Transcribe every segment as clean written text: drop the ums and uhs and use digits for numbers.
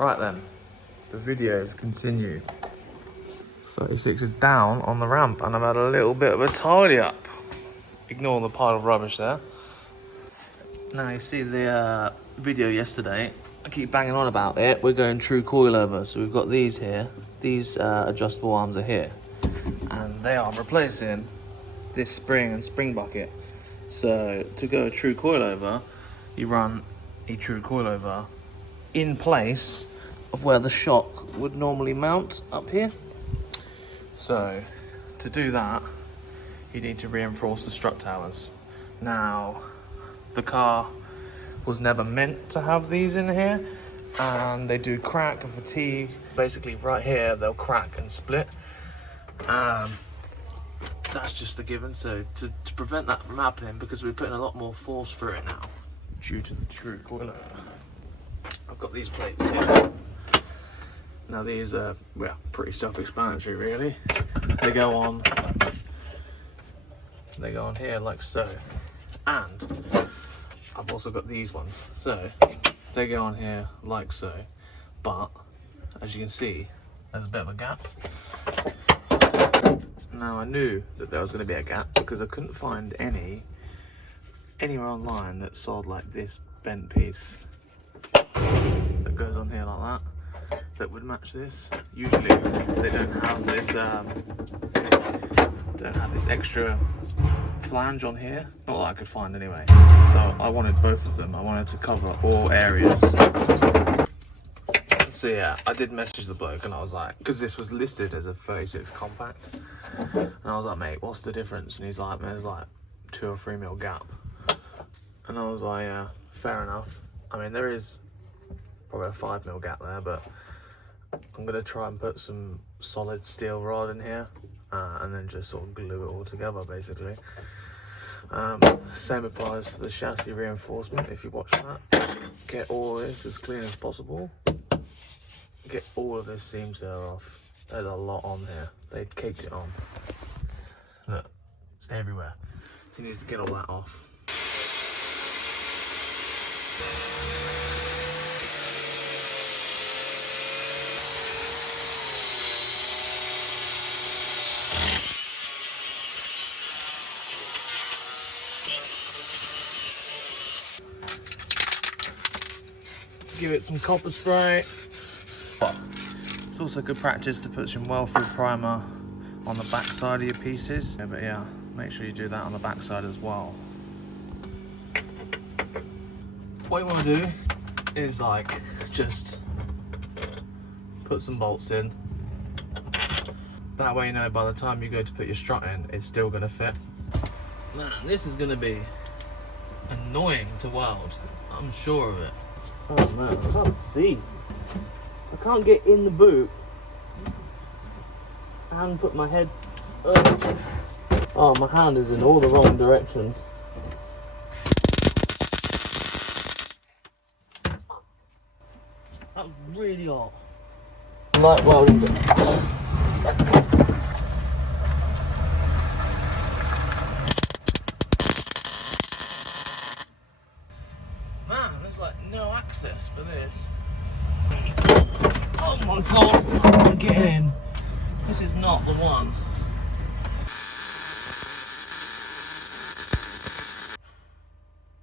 Right then, the videos continue. 36 is down on the ramp and I've had a little bit of a tidy up. Ignore the pile of rubbish there. Now you see the video yesterday, I keep banging on about it. We're going true coilover, so we've got these here. These adjustable arms are here. And they are replacing this spring and spring bucket. So to go a true coilover, you run a true coilover in place of where the shock would normally mount up here. So to do that, you need to reinforce the strut towers. Now, the car was never meant to have these in here, and they do crack and fatigue. Basically right here, they'll crack and split. That's just a given. So to prevent that from happening, because we're putting a lot more force through it now, due to the true coilover, I've got these plates here. Now these are, well, pretty self-explanatory really. They go on here like so. And I've also got these ones. So they go on here like so. But as you can see, there's a bit of a gap. Now I knew that there was going to be a gap because I couldn't find anywhere online that sold like this bent piece that goes on here like that would match this. Usually they don't have this extra flange on here, not that I could find anyway. So I wanted both of them. I wanted to cover all areas. So yeah, I did message the bloke and I was like, because this was listed as a 36 compact, and I was like, mate, what's the difference? And he's like, man, there's like 2 or 3 mil gap. And I was like, yeah, fair enough. I mean, there is probably a 5 mil gap there, but I'm gonna try and put some solid steel rod in here and then just sort of glue it all together basically. Same applies to the chassis reinforcement. If you watch that, get all this as clean as possible. Get all of this seam tear off. There's a lot on here. They caked it on. Look, it's everywhere. So you need to get all that off. Give it some copper spray. It's also good practice to put some well-filled primer on the back side of your pieces. Yeah, but yeah, make sure you do that on the back side as well. What you want to do is like just put some bolts in. That way you know by the time you go to put your strut in, it's still going to fit. Man, this is going to be annoying to weld. I'm sure of it. Oh man, I can't see. I can't get in the boot and put my head up. Oh, my hand is in all the wrong directions. That was really hot. Light welding. Man, there's like no access for this. Oh my god, I'm getting in. This is not the one.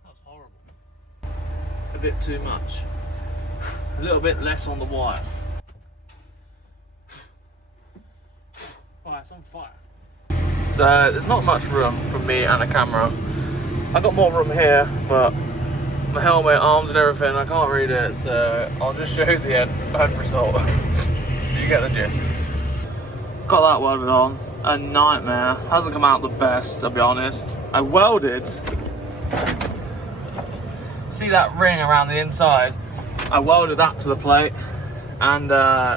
That's horrible. A bit too much. A little bit less on the wire. Oh, it's on fire. So there's not much room for me and a camera. I got more room here, but my helmet, arms and everything, I can't read it, so I'll just show you the end result. You get the gist. Got that welded on. A nightmare. Hasn't come out the best, to be honest. I welded. See that ring around the inside? I welded that to the plate, and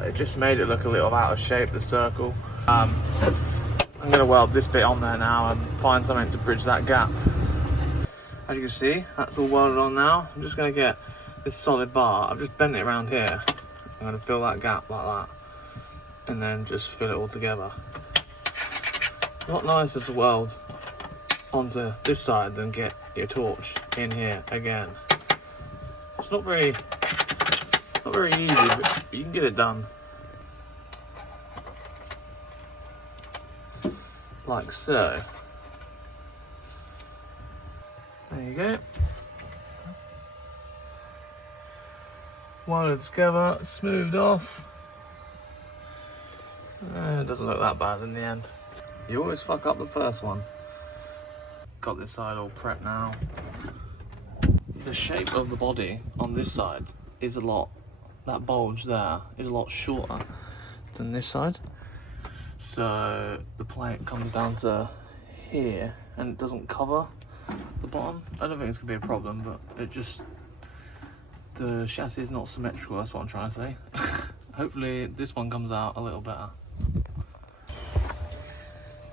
it just made it look a little out of shape, the circle. I'm going to weld this bit on there now and find something to bridge that gap. As you can see, that's all welded on now. I'm just going to get this solid bar. I've just bent it around here. I'm going to fill that gap like that, and then just fill it all together. A lot nicer to weld onto this side than get your torch in here again. It's not very Not very easy, but you can get it done. Like so. There you go. Welded together, smoothed off. It doesn't look that bad in the end. You always fuck up the first one. Got this side all prepped now. The shape of the body on this side is a lot, that bulge there is a lot shorter than this side. So the plate comes down to here and it doesn't cover the bottom. I don't think it's gonna be a problem, but it just, the chassis is not symmetrical, that's what I'm trying to say. Hopefully this one comes out a little better.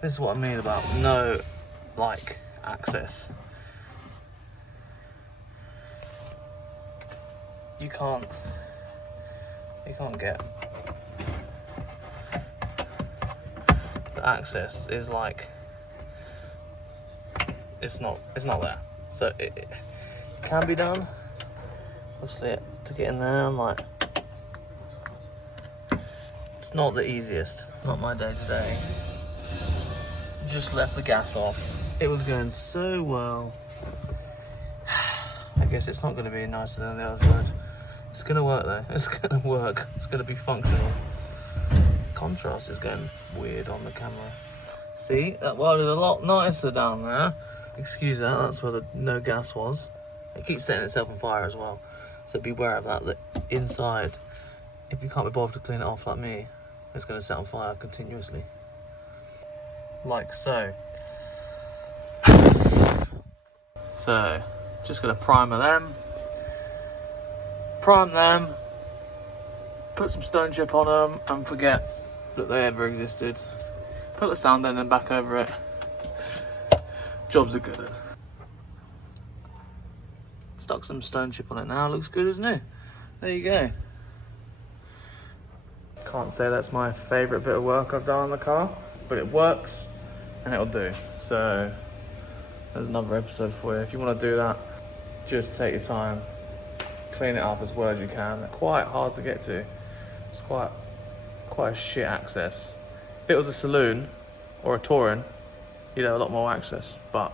This is what I mean about no, like, access. You can't get, the access is like, it's not there. So it can be done. Obviously to get in there, I'm like, it's not the easiest, not my day to day. Just left the gas off. It was going so well. I guess it's not going to be nicer than the other side. It's going to work though. It's going to work. It's going to be functional. Contrast is going weird on the camera. See, that welded a lot nicer down there. Excuse that, that's where the no gas was. It keeps setting itself on fire as well. So beware of that, that inside, if you can't be bothered to clean it off like me, it's going to set on fire continuously. Like so. So, just gonna prime them, put some stone chip on them, and forget that they ever existed. Put the sound ending back over it. Jobs are good. Stuck some stone chip on it now, looks good as new. There you go. Can't say that's my favourite bit of work I've done on the car, but it works and it'll do. So there's another episode for you. If you want to do that, just take your time, clean it up as well as you can. They're quite hard to get to. It's quite a shit access. If it was a saloon or a touring, you'd have a lot more access, but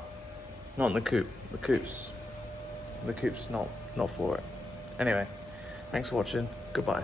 not in the coupe. The coupe's not for it. Anyway, thanks for watching. Goodbye.